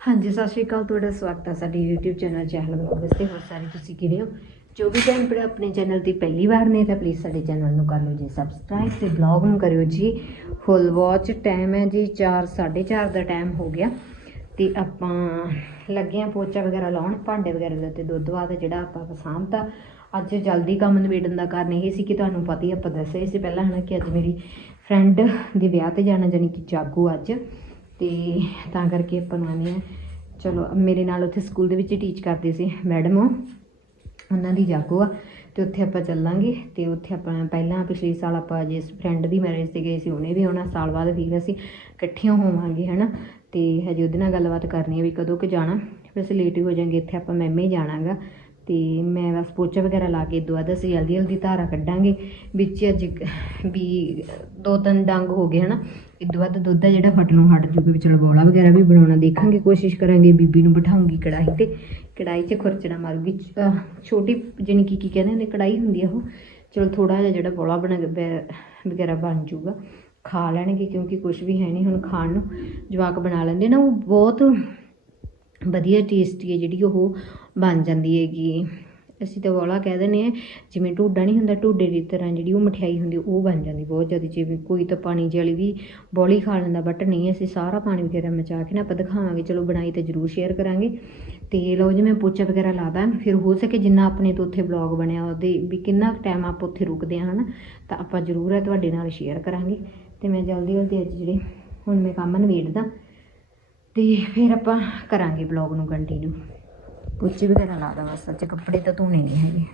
ਹਾਂਜੀ, ਸਤਿ ਸ਼੍ਰੀ ਅਕਾਲ, ਤੁਹਾਡਾ ਸਵਾਗਤ ਹੈ ਸਾਡੇ YouTube ਚੈਨਲ ਚਹਿਲ ਬਲੌਗ ਵਿੱਚ। ਤੇ ਹੋਰ ਸਾਰੇ ਤੁਸੀਂ ਕਿਵੇਂ ਹੋ? ਜੋ ਵੀ ਭੈਣ ਭਰਾ ਆਪਣੇ ਚੈਨਲ ਤੇ ਪਹਿਲੀ ਵਾਰ ਨੇ, ਤਾਂ ਪਲੀਜ਼ ਸਾਡੇ ਚੈਨਲ ਨੂੰ ਕਰ ਲਓ ਜੀ ਸਬਸਕ੍ਰਾਈਬ ਤੇ ਬਲੌਗ ਨੂੰ ਕਰਿਓ ਜੀ। ਫੁੱਲ ਵਾਚ ਟਾਈਮ ਹੈ ਜੀ 4 4:30 ਦਾ ਟਾਈਮ ਹੋ ਗਿਆ। ਤੇ ਆਪਾਂ ਲੱਗੇ ਆ ਪੋਚਾ ਵਗੈਰਾ ਲਾਉਣ, ਭਾਂਡੇ ਵਗੈਰਾ ਦਾ ਤੇ ਦੁੱਧ ਬਾਅਦ ਜਿਹੜਾ ਆਪਾਂ ਸਾਂਭਤਾ ਅੱਜ ਜਲਦੀ ਕੰਮ ਨਿਬੇੜਨ ਦਾ ਕਾਰਨ ਇਹ ਸੀ ਕਿ ਤੁਹਾਨੂੰ ਪਤਾ ਹੀ ਆਪਾਂ ਦੱਸਿਆ ਹੀ ਸੀ ਪਹਿਲਾਂ ਹਨਾ ਕਿ ਅੱਜ ਮੇਰੀ ਫਰੈਂਡ ਦੇ ਵਿਆਹ ਤੇ ਜਾਣਾ ਜਾਨੀ ਕਿ ਜਾਗੋ ਅੱਜ। ਤੇ ਤਾਂ ਕਰਕੇ ਆਪਾਂ ਨੂੰ ਆਨੇ ਆ। ਚਲੋ, ਮੇਰੇ ਨਾਲ ਉੱਥੇ ਸਕੂਲ ਦੇ ਵਿੱਚ ਟੀਚ ਕਰਦੇ ਸੀ ਮੈਡਮ ਉਹ। ਉਹਨਾਂ ਦੀ ਜਾਗੋ ਆ, ਤੇ ਉੱਥੇ ਆਪਾਂ ਚੱਲਾਂਗੇ। ਤੇ ਉੱਥੇ ਆਪਾਂ ਪਹਿਲਾਂ ਪਿਛਲੇ ਸਾਲ ਆਪਾਂ ਜਿਸ ਫਰੈਂਡ ਦੀ ਮੈਰਿਜ ਤੇ ਗਏ ਸੀ, ਉਹਨੇ ਵੀ ਆਉਣਾ, ਸਾਲ ਬਾਅਦ ਫਿਰ ਅਸੀਂ ਇਕੱਠੀਆਂ ਹੋਵਾਂਗੇ, ਹਨਾ। ਤੇ ਹਜੇ ਉਹਦੇ ਨਾਲ ਗੱਲਬਾਤ ਕਰਨੀ ਹੈ ਵੀ ਕਦੋਂ ਕਿ ਜਾਣਾ। ਵੈਸੇ ਲੇਟ ਹੀ ਹੋ ਜਾਾਂਗੇ ਇੱਥੇ ਆਪਾਂ ਮੈਮੇ ਜਾਣਾਗਾ। ਅਤੇ ਮੈਂ ਬਸ ਪੋਚਾ ਵਗੈਰਾ ਲਾ ਕੇ ਦੁਆ ਦਾ ਅਸੀਂ ਜਲਦੀ ਜਲਦੀ ਧਾਰਾ ਕੱਢਾਂਗੇ। ਵਿੱਚ ਅੱਜ ਵੀ ਦੋ ਤਿੰਨ ਡੰਗ ਹੋ ਗਏ ਹਨਾ। ਇਦੋਂ ਵੱਧ ਦੁੱਧ ਦਾ ਜਿਹੜਾ ਫਟਣੋਂ ਹਟ ਜੂਗਾ। ਵੀ ਚਲੋ ਬੋਲਾ ਵਗੈਰਾ ਵੀ ਬਣਾਉਣਾ ਦੇਖਾਂਗੇ, ਕੋਸ਼ਿਸ਼ ਕਰਾਂਗੇ ਬੀਬੀ ਨੂੰ ਬਿਠਾਉਂਗੀ ਕੜਾਹੀ ਤੇ। ਕੜਾਹੀ 'ਚ ਖੁਰਚਣਾ ਮਾਰੂਗੀ ਛੋਟੀ ਜਿਹਨੀ ਕਿ ਕੀ ਕਹਿੰਦੇ ਨੇ ਕੜਾਹੀ ਹੁੰਦੀ ਆ ਉਹ। ਚਲੋ ਥੋੜਾ ਜਿਹਾ ਜਿਹੜਾ ਬੋਲਾ ਬਣ ਵੈ- ਵਗੈਰਾ ਬਣ ਜੂਗਾ। ਖਾ ਲੈਣਗੇ ਕਿਉਂਕਿ ਕੁਝ ਵੀ ਹੈ ਨਹੀਂ ਹੁਣ ਖਾਣ ਨੂੰ। ਜਵਾਕ ਬਣਾ ਲੈਂਦੇ ਨਾ। ਉਹ ਬਹੁਤ ਵਧੀਆ ਟੇਸਟੀ ਹੈ ਜਿਹੜੀ ਉਹ। ਬਣ ਜਾਂਦੀ ਹੈਗੀ। ਅਸੀਂ ਤਾਂ ਵਾਲਾ ਕਹਿ ਦਿੰਦੇ ਹਾਂ, ਜਿਵੇਂ ਢੋਡਾ ਨਹੀਂ ਹੁੰਦਾ, ਢੋਡੇ ਦੀ ਤਰ੍ਹਾਂ ਜਿਹੜੀ ਉਹ ਮਠਿਆਈ ਹੁੰਦੀ, ਉਹ ਬਣ ਜਾਂਦੀ ਬਹੁਤ ਜ਼ਿਆਦਾ। ਜਿਵੇਂ ਕੋਈ ਤਾਂ ਪਾਣੀ ਜਿਹੀ ਵਾਲੀ ਵੀ ਬੋਲੀ ਖਾ ਲੈਂਦਾ ਬਟ ਨਹੀਂ, ਅਸੀਂ ਸਾਰਾ ਪਾਣੀ ਵਗੈਰਾ ਮਚਾ ਕੇ ਨਾ ਆਪਾਂ ਦਿਖਾਵਾਂਗੇ। ਚਲੋ ਬਣਾਈ ਤਾਂ ਜ਼ਰੂਰ ਸ਼ੇਅਰ ਕਰਾਂਗੇ। ਤੇ ਲਓ ਜੀ, ਮੈਂ ਪੋਚਾ ਵਗੈਰਾ ਲਾਦਾ ਫਿਰ ਹੋ ਸਕੇ ਜਿੰਨਾ ਆਪਣੇ ਤੋਂ ਉੱਥੇ ਬਲੌਗ ਬਣਿਆ ਉਹਦੇ ਵੀ ਕਿੰਨਾ ਟਾਈਮ ਆਪਾਂ ਉੱਥੇ ਰੁਕਦੇ ਹਾਂ, ਹਨਾ? ਤਾਂ ਆਪਾਂ ਜ਼ਰੂਰ ਹੈ ਤੁਹਾਡੇ ਨਾਲ ਸ਼ੇਅਰ ਕਰਾਂਗੇ। ਤੇ ਮੈਂ ਜਲਦੀ ਜਲਦੀ ਅੱਜ ਜਿਹੜੇ ਹੁਣ ਮੈਂ ਕੰਮ ਨਿਬੇੜਦਾ। ਤੇ ਫਿਰ ਆਪਾਂ ਕਰਾਂਗੇ ਬਲੌਗ ਨੂੰ ਕੰਟੀਨਿਊ ਪੋਚੇ ਵਗੈਰਾ ਲਾ ਦਾ ਬਸ ਅੱਜ ਕੱਪੜੇ ਤਾਂ ਧੋਣੇ ਨਹੀਂ ਹੈਗੇ।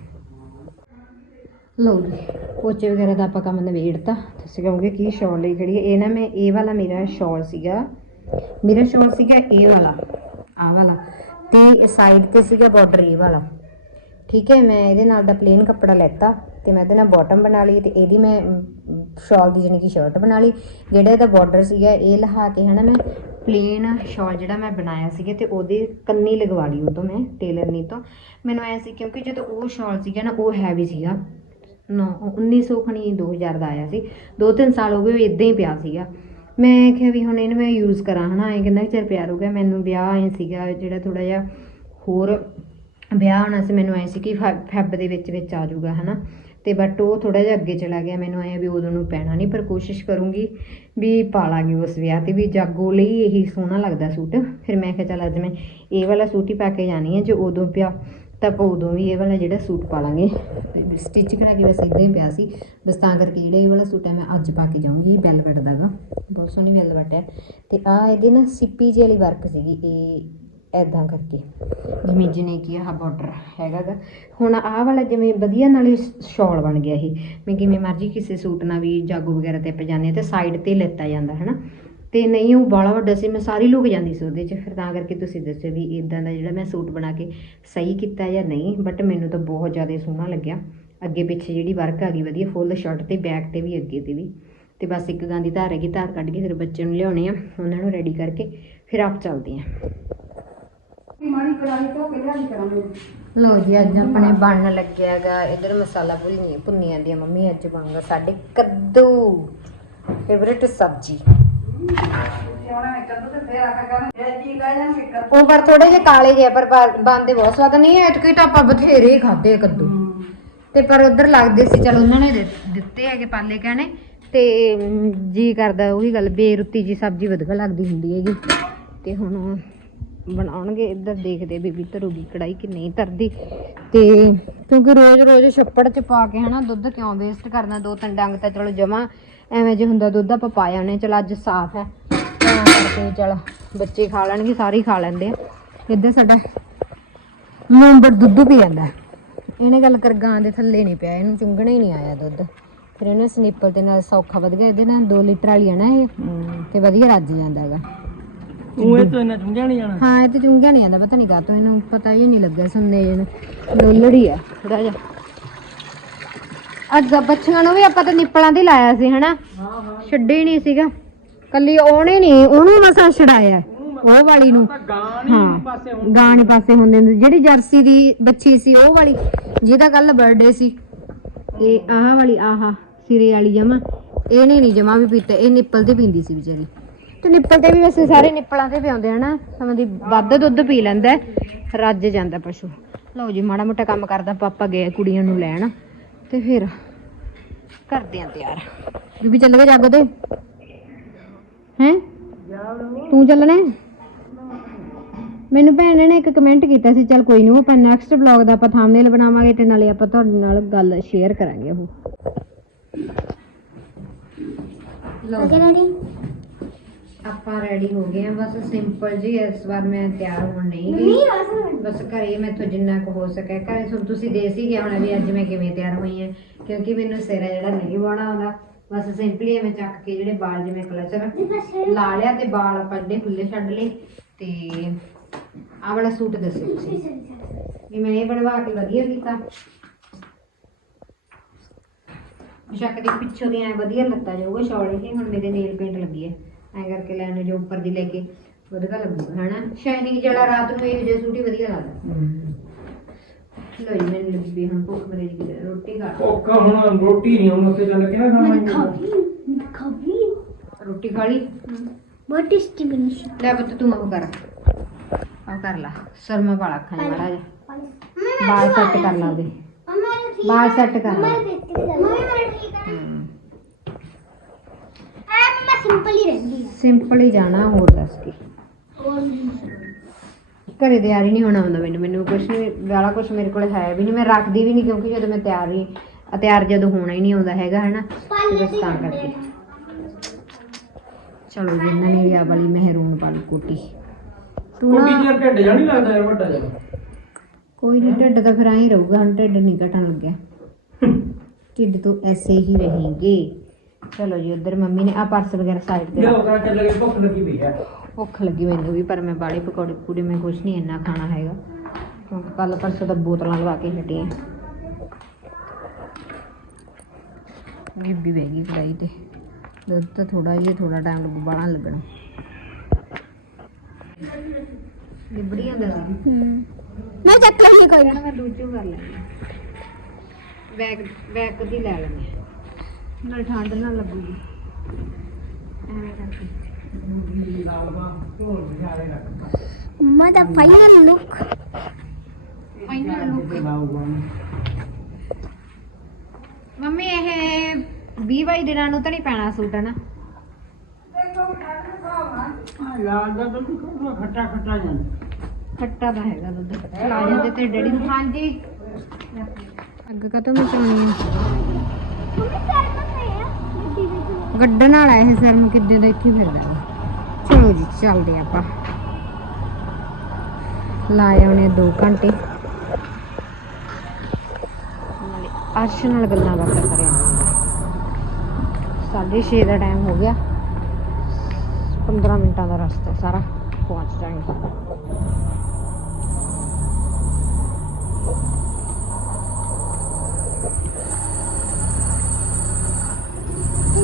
ਲਓ ਜੀ, ਪੋਚੇ ਵਗੈਰਾ ਦਾ ਆਪਾਂ ਕੰਮ ਨਿਬੇੜਤਾ। ਤੁਸੀਂ ਕਹੋਗੇ, ਕੀ ਸ਼ਾਲ ਲਈ ਜਿਹੜੀ ਇਹ ਨਾ ਮੈਂ, ਇਹ ਵਾਲਾ ਮੇਰਾ ਸ਼ਾਲ ਸੀਗਾ। ਮੇਰਾ ਸ਼ਾਲ ਸੀਗਾ ਇਹ ਵਾਲਾ ਆ ਵਾਲਾ। ਤੇ ਸਾਈਡ ਤੇ ਸੀਗਾ ਬਾਰਡਰ ਇਹ ਵਾਲਾ। ਠੀਕ ਹੈ, ਮੈਂ ਇਹਦੇ ਨਾਲ ਦਾ ਪਲੇਨ ਕੱਪੜਾ ਲੈਤਾ। ਤੇ ਮੈਂ ਇਹਦੇ ਨਾਲ ਬਾਟਮ ਬਣਾ ਲਈ ਤੇ ਇਹਦੀ ਮੈਂ ਸ਼ਾਲ ਦੀ ਜਾਣੀ ਕਿ ਸ਼ਰਟ ਬਣਾ ਲਈ। ਜਿਹੜਾ ਇਹਦਾ ਬਾਰਡਰ ਸੀਗਾ, ਇਹ ਲਹਾ ਕੇ ਹਨਾ ਮੈਂ ਪਲੇਨ ਸ਼ਾਲ ਜਿਹੜਾ ਮੈਂ ਬਣਾਇਆ ਸੀਗਾ ਤੇ ਉਹਦੇ ਕੰਨੀ ਲਗਵਾ ਲਈ ਉਹ ਤੋਂ ਮੈਂ ਟੇਲਰ ਨੀ ਤੋਂ। ਮੈਨੂੰ ਐ ਸੀ ਕਿਉਂਕਿ ਜਦੋਂ ਉਹ ਸ਼ਾਲ ਸੀਗਾ ਨਾ, ਉਹ ਹੈਵੀ ਸੀਗਾ। ਨੌ 1900 ਖਣੀ 2000 ਦਾ ਆਇਆ ਸੀ। ਦੋ ਤਿੰਨ ਸਾਲ ਹੋ ਗਏ ਉਹ ਇਦਾਂ ਹੀ ਪਿਆ ਸੀਗਾ। ਮੈਂ ਕਿਹਾ ਵੀ ਹੁਣ ਇਹਨੂੰ ਮੈਂ ਯੂਜ਼ ਕਰਾਂ ਹਨਾ, ਐਂ ਕਿੰਨਾ ਕੁ ਚਿਰ ਪਿਆ ਰਹੂਗਾ ਮੈਨੂੰ ਵਿਆਹ ਐ ਸੀਗਾ, ਜਿਹੜਾ ਥੋੜਾ ਜਿਹਾ ਹੋਰ ਵਿਆਹ ਹੋਣਾ ਸੀ, ਮੈਨੂੰ ਐ ਸੀ ਕਿ ਫੈ- ਫੈਬ ਦੇ ਵਿੱਚ ਵਿੱਚ ਆ ਜਾਊਗਾ ਹਨਾ। ਤੇ ਬਟ ਉਹ ਥੋੜਾ ਜਿਹਾ ਅੱਗੇ ਚਲਾ ਗਿਆ। ਮੈਨੂੰ ਐ ਵੀ ਉਦੋਂ ਨੂੰ ਪੈਣਾ ਨਹੀਂ ਪਰ ਕੋਸ਼ਿਸ਼ ਕਰੂੰਗੀ ਵੀ ਪਾ ਲਾਂਗੀ ਉਸ ਵਿਆਹ ਤੇ, ਵੀ ਜਾਗੋ ਲਈ ਇਹੀ ਸੋਹਣਾ ਲੱਗਦਾ ਸੂਟ। ਫਿਰ ਮੈਂ ਕਿਹਾ ਚੱਲ ਅੱਜ ਮੈਂ ਇਹ ਵਾਲਾ ਸੂਟ ਹੀ ਪਾ ਕੇ ਜਾਣੀ ਹੈ ਜੇ ਉਦੋਂ ਪਿਆ ਤਾਂ ਆਪਾਂ ਉਦੋਂ ਵੀ ਇਹ ਵਾਲਾ ਜਿਹੜਾ ਸੂਟ ਪਾ ਲਾਂਗੇ ਸਟਿਚ ਕਰਾ ਕੇ ਬਸ ਇਦਾਂ ਹੀ ਪਿਆ ਸੀ। ਬਸ ਤਾਂ ਕਰਕੇ ਜਿਹੜਾ ਇਹ ਵਾਲਾ ਸੂਟ ਹੈ, ਮੈਂ ਅੱਜ ਪਾ ਕੇ ਜਾਊਂਗੀ ਵੈਲਵਟ ਦਾਗਾ ਬਹੁਤ ਸੋਹਣੀ ਵੈਲਵਟ ਹੈ। ਤੇ ਆ ਇਹਦੇ ਨਾ ਸਿੱਪੀ ਜਿਹੀ ਵਾਲੀ ਵਰਕ ਸੀਗੀ, ਇਹ ਐਦਾਂ ਕਰਕੇ। ਜਿਵੇਂ ਜਿਹਨੇ ਕੀ ਆਹ ਬਾਰਡਰ ਹੈਗਾ ਹੁਣ ਆਹ ਵਾਲਾ ਜਿਵੇਂ ਵਧੀਆ ਨਾਲੇ ਸ਼ਾਲ ਬਣ ਗਿਆ ਇਹ। ਮੈਂ ਕਿਵੇਂ ਮਰਜ਼ੀ ਕਿਸੇ ਸੂਟ ਨਾਲ ਵੀ ਜਾਗੋ ਵਗੈਰਾ ਤੇ ਪਜਾਨੇ ਤੇ ਸਾਈਡ ਤੇ ਲੈਤਾ ਜਾਂਦਾ ਹੈ ਨਾ ਤੇ ਨਹੀਂ, ਉਹ ਬਾਲਾ ਵੱਡਾ ਸੀ, ਮੈਂ ਸਾਰੀ ਲੁਕ ਜਾਂਦੀ ਸੀ ਉਹਦੇ 'ਚ। ਫਿਰ ਤਾਂ ਕਰਕੇ ਤੁਸੀਂ ਦੱਸੋ ਵੀ ਇਦਾਂ ਦਾ ਜਿਹੜਾ ਮੈਂ ਸੂਟ ਬਣਾ ਕੇ ਸਹੀ ਕੀਤਾ ਜਾਂ ਨਹੀਂ ਬਟ ਮੈਨੂੰ ਤਾਂ ਬਹੁਤ ਜ਼ਿਆਦਾ ਸੋਹਣਾ ਲੱਗਿਆ। ਅੱਗੇ ਪਿੱਛੇ ਜਿਹੜੀ ਵਰਕ ਆ ਗਈ ਵਧੀਆ ਫੁੱਲ ਸ਼ਰਟ ਤੇ ਬੈਕ ਤੇ ਵੀ ਅੱਗੇ ਤੇ ਵੀ। ਤੇ ਬਸ ਇੱਕ ਗਾਂ ਦੀ ਧਾਰ ਹੈਗੀ, ਧਾਰ ਕੱਢ ਕੇ ਫਿਰ ਬੱਚੇ ਨੂੰ ਲਿਆਉਣੇ ਆ, ਉਹਨਾਂ ਨੂੰ ਰੈਡੀ ਕਰਕੇ ਫਿਰ ਆਪ ਚੱਲਦੇ ਆ। ਮਾੜੀ ਕੇ ਲੋ ਜੀ ਅੱਜ ਆਪਣੇ ਬਣਨ ਲੱਗਿਆਗਾ। ਇਧਰ ਮਸਾਲਾ ਭੁੰਨੀ ਭੁੰਨੀ ਜਾਂਦੀ ਆ ਮੰਮੀ ਅੱਜ ਬਣੂਗਾ ਸਾਡੇ ਕੱਦੂ। ਫੇਵਰੇਟ ਸਬਜ਼ੀ। ਉਹ ਪਰ ਥੋੜੇ ਜਿਹੇ ਕਾਲੇ ਜਿਹੇ ਪਰ ਬਣਦੇ ਬਹੁਤ ਸਵਾਦ। ਨਹੀਂ ਐਤਕੀ ਤਾਂ ਆਪਾਂ ਬਥੇਰੇ ਹੀ ਖਾਦੇ ਕੱਦੂ। ਤੇ ਪਰ ਉਧਰ ਲੱਗਦੇ ਸੀ ਚਲ ਉਹਨਾਂ ਨੇ ਦੇ- ਦਿੱਤੇ ਹੈਗੇ ਪਾਲੇ ਕਹਿਣੇ। ਤੇ ਜੀ ਕਰਦਾ ਉਹੀ ਗੱਲ ਬੇਰੁੱਤੀ ਜੀ ਸਬਜ਼ੀ ਵਧੀਆ ਲੱਗਦੀ ਹੁੰਦੀ ਹੈਗੀ। ਤੇ ਹੁਣ ਬਣਾਉਣਗੇ ਇੱਧਰ ਦੇਖਦੇ ਬੀਬੀ ਧਰੂਗੀ ਕੜਾਈ ਕਿ ਨਹੀਂ ਧਰਦੀ। ਤੇ ਕਿਉਂਕਿ ਰੋਜ਼ ਰੋਜ਼ ਛੱਪੜ ਚ ਪਾ ਕੇ ਹਨਾ ਦੁੱਧ ਕਿਉਂ ਵੇਸਟ ਕਰਨਾ ਦੋ ਤਿੰਨ ਡੰਗ ਤਾਂ ਚਲੋ ਜਮਾ ਐਵੇਂ ਜੇ ਹੁੰਦਾ ਦੁੱਧ ਆਪਾਂ ਪਾ ਜਾਣੇ ਚਲ ਅੱਜ ਸਾਫ਼ ਹੈ। ਤਾਂ ਚਲ ਬੱਚੇ ਖਾ ਲੈਣਗੇ ਸਾਰੇ ਖਾ ਲੈਂਦੇ ਆ। ਇੱਧਰ ਸਾਡਾ ਮੈਂਬਰ ਦੁੱਧ ਪੀ ਜਾਂਦਾ ਇਹਨੇ ਗੱਲ ਕਰ ਗਾਂ ਦੇ ਥੱਲੇ ਨਹੀਂ ਪਿਆ ਇਹਨੂੰ ਚੁੰਗਣਾ ਹੀ ਨਹੀਂ ਆਇਆ ਦੁੱਧ। ਫਿਰ ਇਹਨੂੰ ਸਨੀਪਲ ਦੇ ਨਾਲ ਸੌਖਾ ਵਧ ਗਿਆ ਇਹਦੇ ਨਾਲ 2 ਲੀਟਰ ਵਾਲੀ ਹੈ ਨਾ ਇਹ। ਤੇ ਵਧੀਆ ਰੱਜ ਜਾਂਦਾ ਹੈਗਾ। ਉਹ ਇਹ ਤੋਂ ਇੰਨਾ ਚੁੰਝਿਆ ਨਹੀਂ ਜਾਣਾ? ਹਾਂ ਇਹ ਤੇ ਚੁੰਗਿਆ ਨਹੀਂ ਜਾਂਦਾ ਪਤਾ ਨਹੀਂ ਕਾਤੋਂ ਇਹਨੂੰ ਪਤਾ ਹੀ ਨਹੀਂ ਲੱਗਿਆ ਸੁਣਨੇ ਇਹਨੂੰ। ਲੋਲੜੀ ਆ ਥੋੜਾ ਜਿਹਾ। ਅੱਜ ਬੱਚਿਆਂ ਨੂੰ ਵੀ ਆਪਾਂ ਤਾਂ ਨਿੱਪਲਾਂ ਤੇ ਲਾਇਆ ਸੀ ਹਨਾ? ਹਾਂ ਹਾਂ। ਛੱਡੇ ਹੀ ਨਹੀਂ ਸੀਗਾ। ਕੱਲੀ ਉਹਨੇ ਨਹੀਂ ਉਹਨੂੰ ਮਸਾਂ ਛਡਾਇਆ ਉਹ ਵਾਲੀ ਨੂੰ। ਤਾਂ ਹਾਂ ਗਾਣੇ ਪਾਸੇ ਹੁੰਦੇ ਜਿਹੜੀ ਜਰਸੀ ਦੀ ਬੱਚੀ ਸੀ ਉਹ ਵਾਲੀ ਜਿਹਦਾ ਕੱਲ ਬਰਥਡੇ ਸੀ। ਇਹ ਆਹ ਵਾਲੀ ਆਹਾ ਸਿਰੇ ਵਾਲੀ ਜਮਾ। ਇਹਨੇ ਨਹੀਂ ਜਮਾ ਵੀ ਪੀਤਾ ਇਹ ਨਿੱਪਲ ਤੇ ਪੀਂਦੀ ਸੀ ਵਿਚਾਰੀ। ਤੇ ਨਿੱਪਲ ਤੇ ਵੀ ਵੈਸੇ ਸਾਰੇ ਨਿੱਪਲਾਂ ਤੇ ਪਿਆਉਂਦੇ ਹਨਾ ਸਮਾਂ ਦੀ ਵੱਧ ਦੁੱਧ ਪੀ ਲੈਂਦਾ ਹੈ, ਰੱਜ ਜਾਂਦਾ ਪਸ਼ੂ। ਲਓ ਜੀ ਮਾੜਾ ਮੋਟਾ ਕੰਮ ਕਰਦਾ ਪਾਪਾ ਗਏ ਕੁੜੀਆਂ ਨੂੰ ਲੈਣ ਤੇ ਫਿਰ ਕਰਦੇ ਆਂ ਤਿਆਰ। ਬੀਬੀ ਚੱਲ ਗਏ ਜਾਗੋ ਤੇ? ਹੈ? ਤੂੰ ਚੱਲਣਾ ਹੈ? ਮੈਨੂੰ ਭੈਣ ਨੇ ਇੱਕ ਕਮੈਂਟ ਕੀਤਾ ਸੀ ਚੱਲ ਕੋਈ ਨਹੀਂ ਆਪਾਂ ਨੈਕਸਟ ਵਲੌਗ ਦਾ ਆਪਾਂ ਥੰਬਨੇਲ ਬਣਾਵਾਂਗੇ ਤੇ ਨਾਲੇ ਆਪਾਂ ਤੁਹਾਡੇ ਨਾਲ ਗੱਲ ਸ਼ੇਅਰ ਕਰਾਂਗੇ ਉਹ। ਲਓ ਆਪਾਂ ਰੈਡੀ ਹੋ ਗਏ ਆ ਬਸ ਸਿੰਪਲ ਜੀ ਇਸ ਵਾਰ ਮੈਂ ਤਿਆਰ ਹੋਣ ਨਹੀਂ ਗਈ। ਬਸ ਘਰੇ ਮੈਥੋਂ ਜਿੰਨਾ ਕੁ ਹੋ ਸਕਿਆ। ਘਰੇ ਸੁਣ ਤੁਸੀਂ ਦੇਖ ਹੀ ਗਏ ਹੋਣਾ ਵੀ ਅੱਜ ਮੈਂ ਕਿਵੇਂ ਤਿਆਰ ਹੋਈ ਹਾਂ ਕਿਉਂਕਿ ਮੈਨੂੰ ਸਿਰਾ ਜਿਹੜਾ ਨਹੀਂ ਬਾਣਾ ਆਉਂਦਾ। ਬਸ ਸਿੰਪਲੀ ਐਵੇਂ ਚੱਕ ਕੇ ਜਿਹੜੇ ਵਾਲ ਜਿਵੇਂ ਕਲਚਰ ਲਾ ਲਿਆ ਤੇ ਵਾਲ ਆਪਾਂ ਜਿਹੜੇ ਖੁੱਲੇ ਛੱਡ ਲਏ ਤੇ ਆਹ ਵਾਲਾ ਸੂਟ ਦੱਸੋ ਤੁਸੀਂ। ਵੀ ਮੈਂ ਇਹ ਬਣਵਾ ਕੇ ਵਧੀਆ ਕੀਤਾ। ਸ਼ੱਕ ਦੇ ਪਿੱਛੋਂ ਦੀ ਐ ਵਧੀਆ ਲੱਤਾ ਜਾਊਗਾ ਸ਼ਾਲ ਇਹ ਹੁਣ ਮੇਰੇ ਨੇਲ ਪੇਂਟ ਲੱਗੀ ਹੈ ਐ ਕਰਕੇ ਲੈਣ ਜੋ ਉੱਪਰ ਦੀ ਲੈ ਕੇ ਵਧੀਆ ਲੱਗੂਗਾ ਹਨਾ ਸ਼ਾਈਨਿੰਗ ਜਿਹੜਾ ਰਾਤ ਨੂੰ ਇਹ ਜਿਹਾ ਸੂਟ ਹੀ ਵਧੀਆ ਲੱਗਦਾ। ਲੋ ਜੀ ਮੈਨੂੰ ਲੱਗੀ ਵੀ ਹੁਣ ਭੁੱਖ ਮੇਰੇ ਜੀ ਰੋਟੀ ਖਾ ਔਖਾ ਹੁਣ ਰੋਟੀ ਨਹੀਂ ਹੁਣ ਉੱਥੇ ਚੱਲ ਕੇ ਨਾ ਖਾਵਾਂਗੇ ਰੋਟੀ ਖਾ ਲਈ? ਬਹੁਤ ਟੇਸਟੀ ਬਣੀ ਸੀ। ਲੈ ਪੁੱਤ ਤੂੰ ਉਹ ਕਰ। ਉਹ ਕਰ ਲਾ। ਸਰਮਾ ਵਾਲਾ ਅੱਖਾਂ ਜਿਹਾ ਮਾੜਾ ਜਿਹਾ ਬਾਲ ਸੈੱਟ ਕਰ ਲਾ ਉਹਦੇ। ਬਾਲ ਸੈੱਟ ਕਰ ਲਾ ਹਮ। ਮੈਂ ਸਿੰਪਲ ਹੀ ਰਹਿੰਦੀ ਸਿੰਪਲ ਹੀ ਜਾਣਾ ਹੋਰ ਦੱਸ ਕੀ। ਘਰੇ ਤਿਆਰੀ ਨਹੀਂ ਹੋਣਾ ਹੁੰਦਾ ਮੈਨੂੰ ਮੈਨੂੰ ਕੁਛ ਨਹੀਂ ਵਾਲਾ ਕੁਛ ਮੇਰੇ ਕੋਲ ਹੈ ਵੀ ਨਹੀਂ ਮੈਂ ਰੱਖਦੀ ਵੀ ਨਹੀਂ ਕਿਉਂਕਿ ਜਦੋਂ ਮੈਂ ਤਿਆਰ ਹੀ ਤਿਆਰ ਜਦੋਂ ਹੋਣਾ ਹੀ ਨਹੀਂ ਆਉਂਦਾ ਹੈਗਾ ਹਨਾ? ਤੇ ਬਸ ਤਾਂ ਕਰਕੇ। ਚਲੋ ਜੀ ਇਹਨਾਂ ਨੇ ਵੀ ਆ ਵਾਲੀ ਮਹਿਰੂਨ ਵਾਲੀ ਕੋਟੀ। ਤੂੰ ਕੋਟੀ ਨਾ ਜਿਹਾ ਢਿੱਡ ਜਾਣੀ ਲੱਗਦਾ ਯਾਰ ਵੱਡਾ ਜਿਹਾ। ਕੋਈ ਨਹੀਂ ਢਿੱਡ ਤਾਂ ਫਿਰ ਆਈ ਰਹੂਗਾ ਹੁਣ ਢਿੱਡ ਨਹੀਂ ਘਟਣ ਲੱਗਿਆ। ਢਿੱਡ ਤੋਂ ਐਸੇ ਹੀ ਰਹੇਗੇ। ਚਲੋ ਜੀ ਉਧਰ ਮੰਮੀ ਨੇ ਆ ਪਰਸ ਵਗੈਰਾ ਸਾਈਡ ਤੇ ਰੱਖ ਕਰਾ ਚੱਲ ਕੇ ਭੁੱਖ ਲੱਗੀ ਪਈ ਹੈ। ਭੁੱਖ ਲੱਗੀ ਮੈਨੂੰ ਵੀ ਪਰ ਮੈਂ ਬਾੜੀ ਪਕੌੜੇ ਪੂੜੇ ਮੈਂ ਕੁਛ ਨਹੀਂ ਇੰਨਾ ਖਾਣਾ ਹੈਗਾ। ਕਿਉਂਕਿ ਕੱਲ ਪਰਸੋਂ ਤਾਂ ਬੋਤਲਾਂ ਲਵਾ ਕੇ ਹਟੀ ਆਂ। ਬੀਬੀ ਬਹਿ ਗਈ ਕੜਾਈ ਤੇ। ਦੁੱਧ ਤਾਂ ਥੋੜਾ ਜਿਹਾ ਥੋੜਾ ਟਾਈਮ ਲੱਗੂ ਬਾਹਲਾ ਲੱਗਣਾ। ਲਿਬੜੀ ਜਾਂਦਾ ਸੀ? ਮੈਂ ਚੱਕ ਲਈ ਕੋਈ ਮੈਂ ਦੂਜੂ ਕਰ ਲੈਂਦੀ ਬੈਗ ਬੈਗ ਦੀ ਲੈ ਲੈਂਦੀ ਨਾਲ ਠੰਡ ਨਾ ਲੱਗੂਗੀ ਐਵੇਂ ਕਰਕੇ। ਮਮਾ ਦਾ final look final look mummy ਇਹ 20 22 ਦਿਨਾਂ ਨੂੰ ਤਾਂ ਨਹੀਂ ਪੈਣਾ ਸੂਟ ਹਨਾ? ਲਾਲ ਦਾ ਦੁੱਧ ਖੱਟਾ ਖੱਟਾ ਜਾਂਦਾ ਖੱਟਾ ਤਾਂ ਹੈਗਾ ਦੁੱਧ। ਲਾ ਜਾਂਦੇ ਤੇ ਡੈਡੀ ਨੂੰ। ਹਾਂਜੀ। ਅੱਗ ਕਾ ਤੋਂ ਮਚਾਉਣੀ ਹੈ ਗੱਡਣ ਵਾਲਾ ਇਹ ਸਿਰ ਕਿੱਦੇ ਦਾ ਇੱਥੇ ਫਿਰਦਾ ਚਲੋ ਜੀ, ਚੱਲਦੇ ਆਪਾਂ। ਲਾਏ ਉਹਨੇ 2 ਘੰਟੇ। ਨਾਲੇ ਅਰਸ਼ ਨਾਲ ਗੱਲਾਂ ਬਾਤਾਂ ਕਰਿਆ ਸਾਢੇ ਛੇ ਦਾ ਟਾਈਮ ਹੋ ਗਿਆ। 15 ਮਿੰਟਾਂ ਦਾ ਰਸਤਾ ਸਾਰਾ, ਪਹੁੰਚ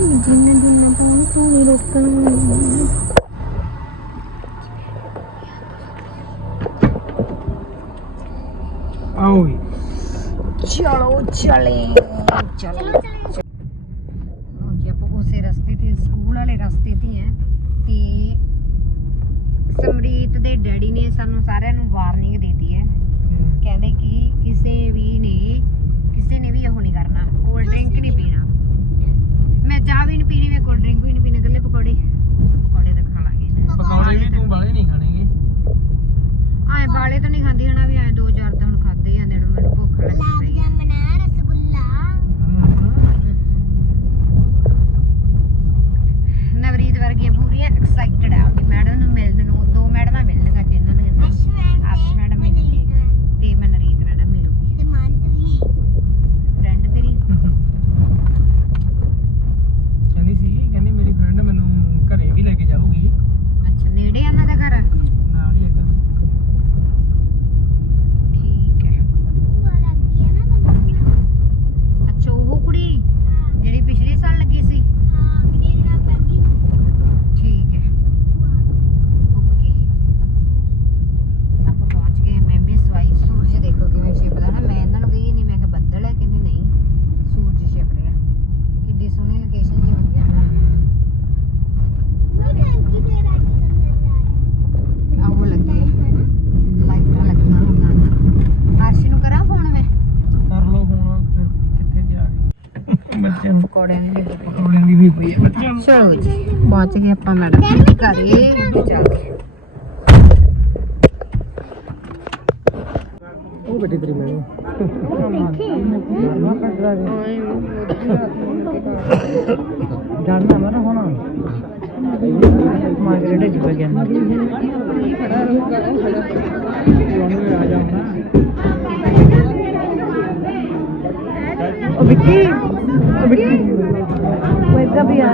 ਜਾਵਾਂਗੇ ਜਿੰਨਾ ਜਿੰਨਾ ਪਾਉਂ ਤੂੰ ਨਹੀਂ ਰੋਕਣਾ ਆਓ ਵੀ ਚਲੋ ਚਲੇ ਚਲੋ। ਚਲੋ ਚਲੇ। ਲਓ ਜੀ ਆਪਾਂ ਉਸੇ ਰਸਤੇ ਤੇ ਸਕੂਲ ਵਾਲੇ ਰਸਤੇ ਤੇ ਹੈ। ਤੇ ਸਮਰੀਤ ਦੇ ਡੈਡੀ ਨੇ ਸਾਨੂੰ ਸਾਰਿਆਂ ਨੂੰ ਵਾਰਨਿੰਗ ਦਿੱਤੀ ਹੈ। ਕਹਿੰਦੇ ਕਿ ਕਿਸੇ ਵੀ ਨੇ ਕਿਸੇ ਨੇ ਵੀ ਇਹੋ ਨਹੀਂ ਕਰਨਾ। ਕੋਲਡ ਡਰਿੰਕ ਨਹੀਂ ਪੀਣਾ। ਮੈਂ ਚਾਹ ਵੀ ਨਹੀਂ ਪੀਣੀ ਮੈਂ ਕੋਲਡ ਡਰਿੰਕ ਵੀ ਨਹੀਂ ਪੀਣੀ ਇਕੱਲੇ ਪਕੌੜੇ। ਪਕੌੜੇ ਤਾਂ ਖਾ ਲਾਂਗੇ। ਨਾ ਪਕੌੜੇ ਵੀ ਤੂੰ ਬਾਲੇ ਨਹੀਂ ਖਾਣੇਗੇ। ਆਏ ਵਾਲੇ ਤਾਂ ਨਹੀਂ ਖਾਂਦੀ ਹਨਾ ਵੀ ਐ ਦੋ ਚਾਰ ਤਾਂ ਹੁਣ ਖਾਦੇ ਜਾਂਦੇ ਨੇ ਮੈਨੂੰ ਭੁੱਖ ਲੱਗੀ ਗੁਲਾਬ ਪਈ। ਹੈ। ਜਾਮਨਾ ਰਸਗੁੱਲਾ। ਨਵਰੀਤ ਵਰਗੀਆਂ ਪੂਰੀਆਂ ਐਕਸਾਈਟਡ ਆ ਆਪਣੀ ਮੈਡਮ ਨੂੰ ਮਿਲਣ ਨੂੰ ਦੋ ਮੈਡਮਾਂ ਮਿਲਣਗੀਆਂ ਜਿਨ੍ਹਾਂ ਨੂੰ ਕਹਿੰਦੇ ਅਸ਼ਵਨ ਅਰਸ਼ ਮੈਡਮ ਮਿਲੂਗੀ ਤੇ ਮਨਰੀਤ ਮੈਡਮ ਮਿਲੂਗੀ ਤੇ ਮਾਨਤਵੀ ਫਰੈਂਡ ਤੇਰੀ ਕਹਿੰਦੀ ਸੀ ਕਹਿੰਦੀ ਮੇਰੀ ਫਰੈਂਡ ਮੈਨੂੰ ਘਰੇ ਵੀ ਲੈ ਕੇ ਜਾਊਗੀ ਅੱਛਾ ਨੇੜੇ ਆ ਉਹਨਾਂ ਦਾ ਘਰ ਪਕੌੜਿਆਂ ਦੀ ਪਕੌੜਿਆਂ ਦੀ ਵੀ ਪਈ ਹੈ ਬੱਚਿਆਂ ਚਲੋ। ਜੀ ਪਹੁੰਚ ਗਏ ਆਪਾਂ ਮੈਡਮ ਦੇ ਘਰੇ ਤੇ ਉਹ ਬੈਠੀ ਤੇਰੀ ਮੈਨੂੰ ਜਾਣਦਾ ਮੈਂ ਨਾ ਹੁਣ ਮਾਰਕੀਟ ਚ ਪੈ ਗਿਆ ਉਹ ਉਹ ਵਿੱਕੀ। ਉਹ ਇੱਧਰ ਵੀ ਆ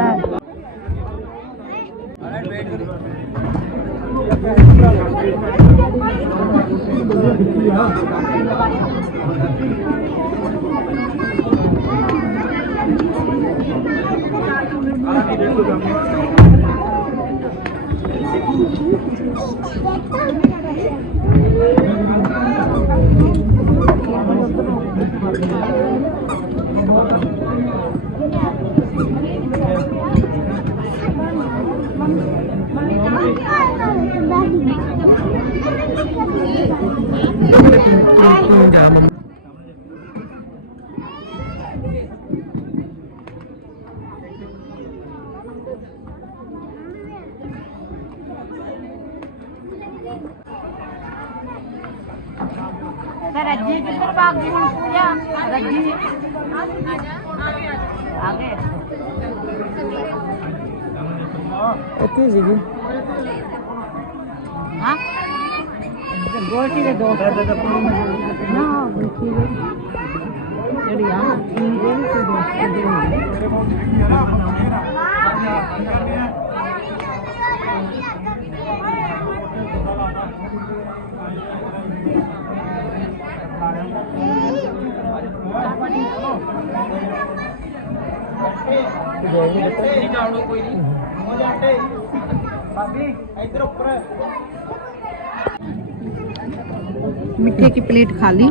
ਰੱਜੀ ਕਿੱਧਰ ਭਾਗ ਗਈ ਹੁਣ ਪੂਜਾ ਰੱਜੀ ਆ ਗਏ ਇੱਥੇ ਸੀਗੀ ਹਾਂ ਗੋਲਟੀ ਦੇ ਦੋ ਨਾ ਗੋਲਟੀ ਦੇ ਜਿਹੜੀ ਆ ਇਹ ਵੀ ਤੇ ਦੋ मीठे की प्लेट खाली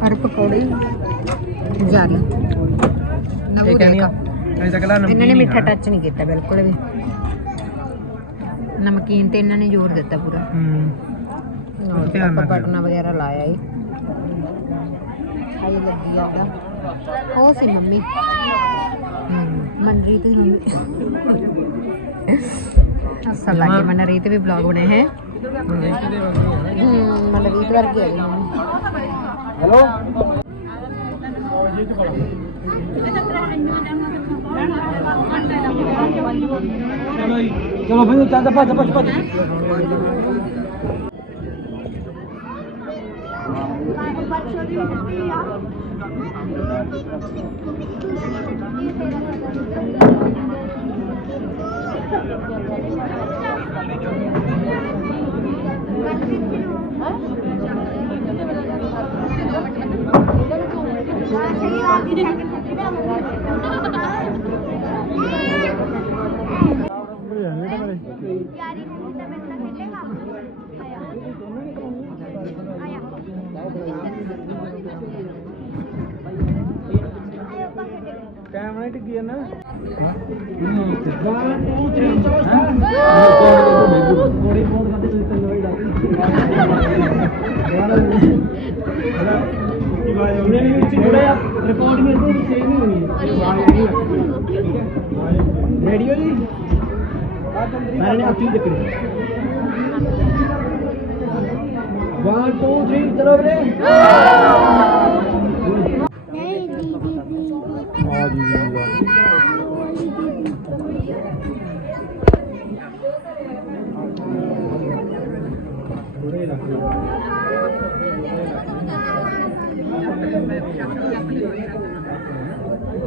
और पकौड़े जारी ਇਹ ਕਹਿੰਦੀ ਆ ਅਜੇ ਤੱਕ ਲਾ ਇਹਨਾਂ ਨੇ ਮਿੱਠਾ ਟੱਚ ਨਹੀਂ ਕੀਤਾ ਬਿਲਕੁਲ ਵੀ ਨਮਕੀਨ ਤੇ ਇਹਨਾਂ ਨੇ ਜ਼ੋਰ ਦਿੱਤਾ ਪੂਰਾ ਹੂੰ और ਧਿਆਨ ਨਾਲ ਆਪਾਂ ਬਟਨਾ ਵਗੈਰਾ ਲਾਇਆ ਏ ਆਈ ਲੱਗੀ ਆਦਾ ਉਹ ਸੀ ਮੰਮੀ। ਮਨਰੀਤ ਦੀ ਮੰਮੀ। ਅਸਲ ਲੱਗੇ ਮਨਰੀਤ ਵੀ ਬਲੌਗ ਬਣੇ ਹੈ। ਹਮ, ਮਨਰੀਤ ਵਰਗੀ ਹੈ ਹੈਲੋ? ਚਲੋ ਭਾਈ ਚੱਲ ਭੱਜ ਭੱਜ ਭੱਜ। ਯਾਰੀ ਨੂੰ ਤਾਂ ਮੈਂ ਤਾਂ ਖੇਡੇਗਾ ਆਇਆ ਖੇਡੇਗਾ ਕੈਮਰਾ ਟਿੱਕੀ ਹੈ ਨਾ? ਥੋੜੀ ਬਹੁਤ ਖਾਤੇ ਤੁਸੀਂ ਤਿੰਨ ਵਜੇ ਉਹਨੇ ਵੀ ਵਿੱਚ ਜੁੜਿਆ ਰਿਪੋਰਟ ਮੇਰੇ ਤੋਂ ਸੇਵ ਨਹੀਂ ਹੋਣੀ ਰੇਡੀਓ ਜੀ ਸਾਰੇ ਨੇ ਉੱਚੀ ਚੱਕਣੀ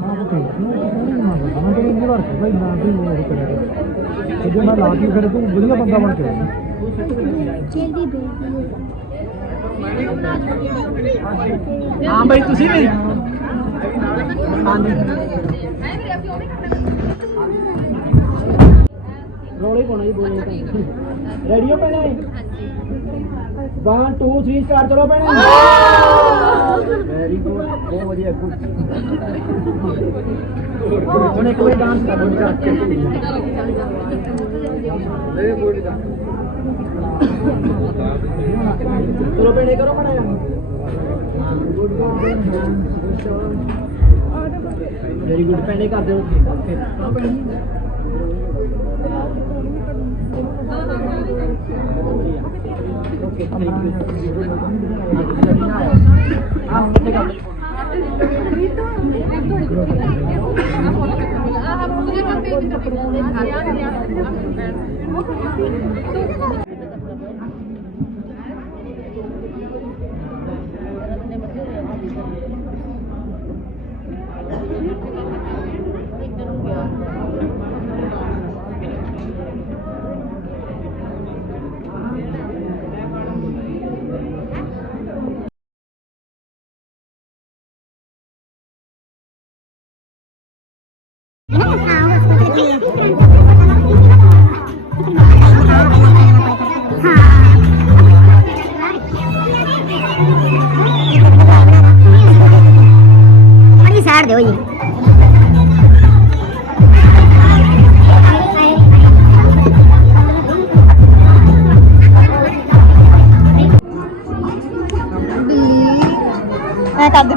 1 2 3 ਚਲੋ ਵੀਰੇ ਨਹੀਂ ਦੀਦੀ ਦੀਦੀ ਆ ਜੀ ਜੇ ਮੈਂ ਲਾ ਕੇ ਫਿਰ ਤੂੰ ਵਧੀਆ ਬੰਦਾ ਬਣ ਕੇ ਜਲਦੀ ਹਾਂ ਬਾਈ ਤੁਸੀਂ ਵੀ? ਰੋਲੇ ਪਾਉਣਾ ਜੀ ਬੋਲੇ ਤਾਂ ਰੈਡੀਓ ਹੈ 1 2 3 ਸਟਾਰਟ ਕਰੋ ਪੈਣਾ ਵੈਰੀ ਗੁੱਡ ਬਹੁਤ ਵਧੀਆ ਗੁੱਡ ਹੁਣ ਇੱਕ ਵਾਰੀ ਡਾਂਸ ਕਰੋ ਚਾਚੇ ਇਹ ਬੋਲੀ ਦਾ ਚਲੋ ਪੈਣੇ ਕਰੋ ਗੁੱਡ ਵੈਰੀ ਗੁੱਡ ਭੈਣੇ ਕਰ ਦਿਓ। Okay Gracias.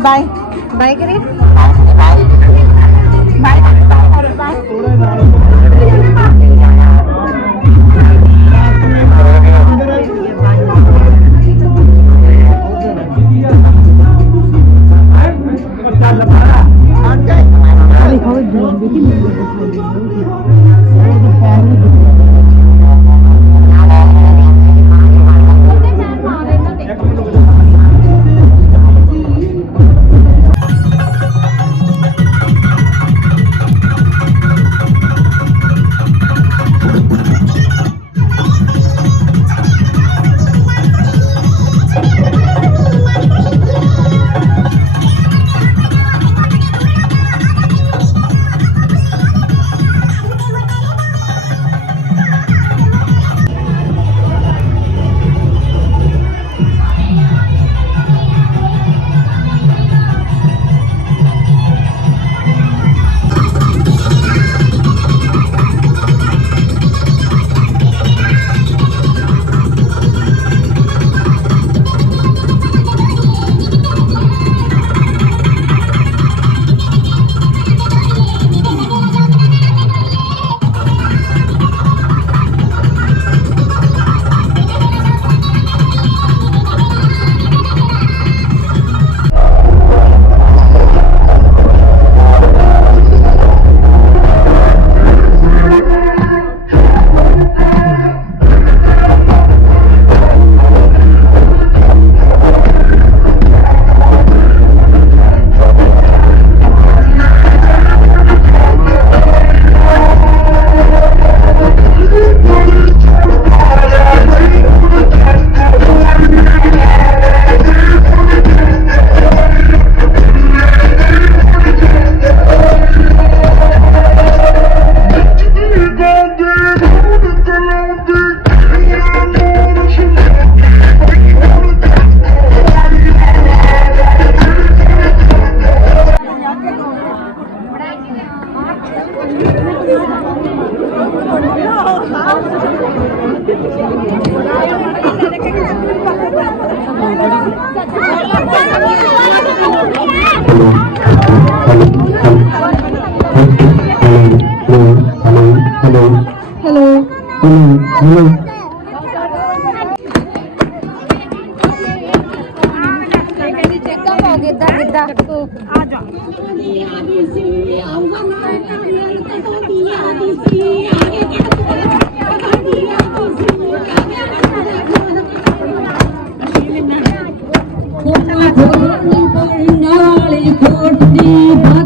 ਮੈਂ ਕਰਦੇ ਬਾਈ ਬਾਈ ਕਰੀ ਨਾਲੇ ਖੋਟਦੀ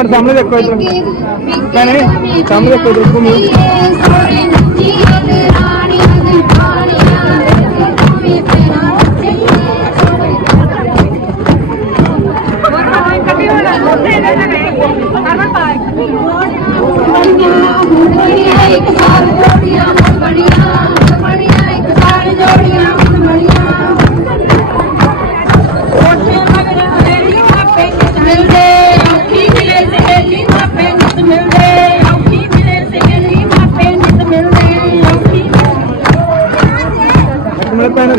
ਭੈਣੇ ਇੱਕ ਮਿੰਟ ਸਾਹਮਣੇ ਦੇਖੋ ਇਧਰ ਭੈਣੇ ਸਾਹਮਣੇ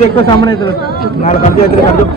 ਦੇਖੋ ਸਾਹਮਣੇ ਨਾਲ ਕਰ ਦਿਓ ਇੱਧਰ ਕਰ ਦਿਓ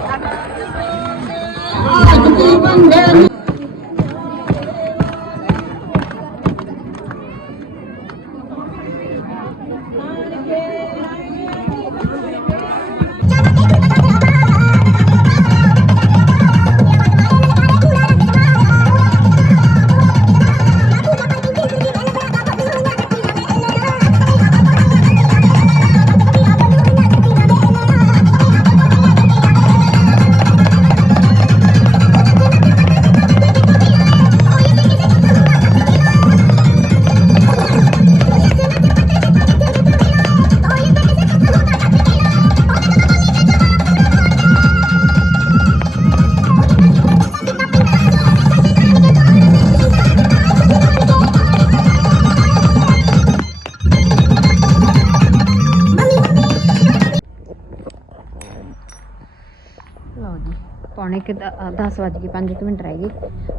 ਪੌਣੇ ਕਿ 10 ਵੱਜ ਕੇ 5 ਮਿੰਟ ਰਹਿ ਗਏ।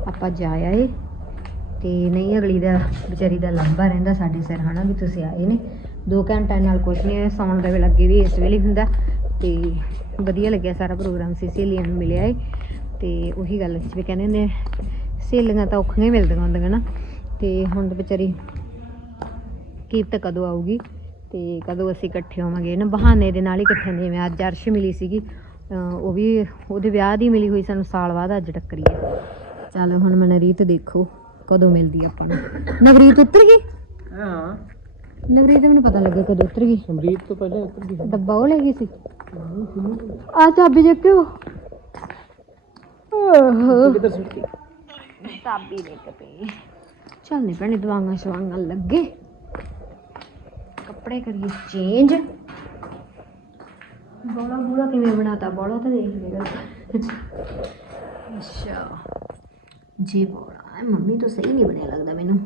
ਆਪਾਂ ਜਾ ਆਏ। ਤੇ ਨਹੀਂ, ਅਗਲੀ ਦਾ, ਵਿਚਾਰੀ ਦਾ ਲੰਬਾ ਰਹਿੰਦਾ ਸਾਡੇ ਸਿਰ, ਹਨਾ, ਵੀ ਤੁਸੀਂ ਆਏ ਨੇ। 2 ਘੰਟਿਆਂ ਨਾਲ ਕੁਝ ਨਹੀਂ ਹੈ ਸੌਣ ਦੇ ਵੇਲੇ ਅੱਗੇ ਵੀ ਇਸ ਵੇਲੇ ਹੁੰਦਾ। ਤੇ ਵਧੀਆ ਲੱਗਿਆ ਸਾਰਾ ਪ੍ਰੋਗਰਾਮ, ਸੀ ਸਹੇਲੀਆਂ ਨੂੰ ਮਿਲਿਆ ਏ। ਤੇ ਉਹੀ ਗੱਲ ਸੀ ਵੀ ਕਹਿੰਦੇ ਹੁੰਦੇ ਸਹੇਲੀਆਂ ਤਾਂ ਔਖੀਆਂ ਹੀ ਮਿਲਦੀਆਂ ਹੁੰਦੀਆਂ ਨਾ। ਤੇ ਹੁਣ ਤਾਂ ਵਿਚਾਰੀ ਕੀਰਤ ਕਦੋਂ ਆਊਗੀ? ਤੇ ਕਦੋਂ ਅਸੀਂ ਇਕੱਠੇ ਹੋਵਾਂਗੇ? ਨਾ ਬਹਾਨੇ ਦੇ ਨਾਲ ਹੀ ਇਕੱਠੇ ਹੁੰਦੇ ਜਿਵੇਂ ਅੱਜ ਅਰਸ਼ ਮਿਲੀ ਸੀਗੀ ਉਹ ਵੀ ਉਹਦੇ ਵਿਆਹ ਦੀ ਮਿਲੀ ਹੋਈ ਸਾਨੂੰ ਸਾਲ ਬਾਅਦ ਅੱਜ ਟੱਕਰੀ ਹੈ। ਚੱਲ ਹੁਣ ਮਨਰੀਤ ਦੇਖੋ ਕਦੋਂ ਮਿਲਦੀ ਆਪਾਂ ਨੂੰ। ਨਵਰੀਤ ਉਤਰ ਗਈ? ਹਾਂ। ਨਵਰੀਤ ਮੈਨੂੰ ਪਤਾ ਲੱਗਿਆ ਕਦੋਂ ਉਤਰ ਗਈ। ਸਮਰੀਤ ਤੋਂ ਪਹਿਲਾਂ ਉੱਤਰ ਗਈ। ਡੱਬਾ ਉਹ ਲੈ ਗਈ ਸੀ। ਆ ਚਾਬੀ ਓਹੋ ਕਿੱਧਰ ਸੁੱਟੀ ਚਾਬੀ ਲੈ ਕੇ ਪਈ। ਚੱਲ ਨਹੀਂ ਭੈਣੇ ਦਵਾਈਆਂ ਸ਼ਵਾਈਆਂ ਲੱਗੇ। ਕੱਪੜੇ ਕਰੀਏ ਚੇਂਜ ਬੋਲਾ ਬੋਲਾ ਕਿਵੇਂ ਬਣਾਤਾ? ਬੋਲਾ ਤਾਂ ਦੇਖ ਲੇਗਾ ਅੱਛਾ। ਜੀ ਬੋਲਾ। ਮੰਮੀ ਤੋਂ ਸਹੀ ਨਹੀਂ ਬਣਿਆ ਲੱਗਦਾ ਮੈਨੂੰ।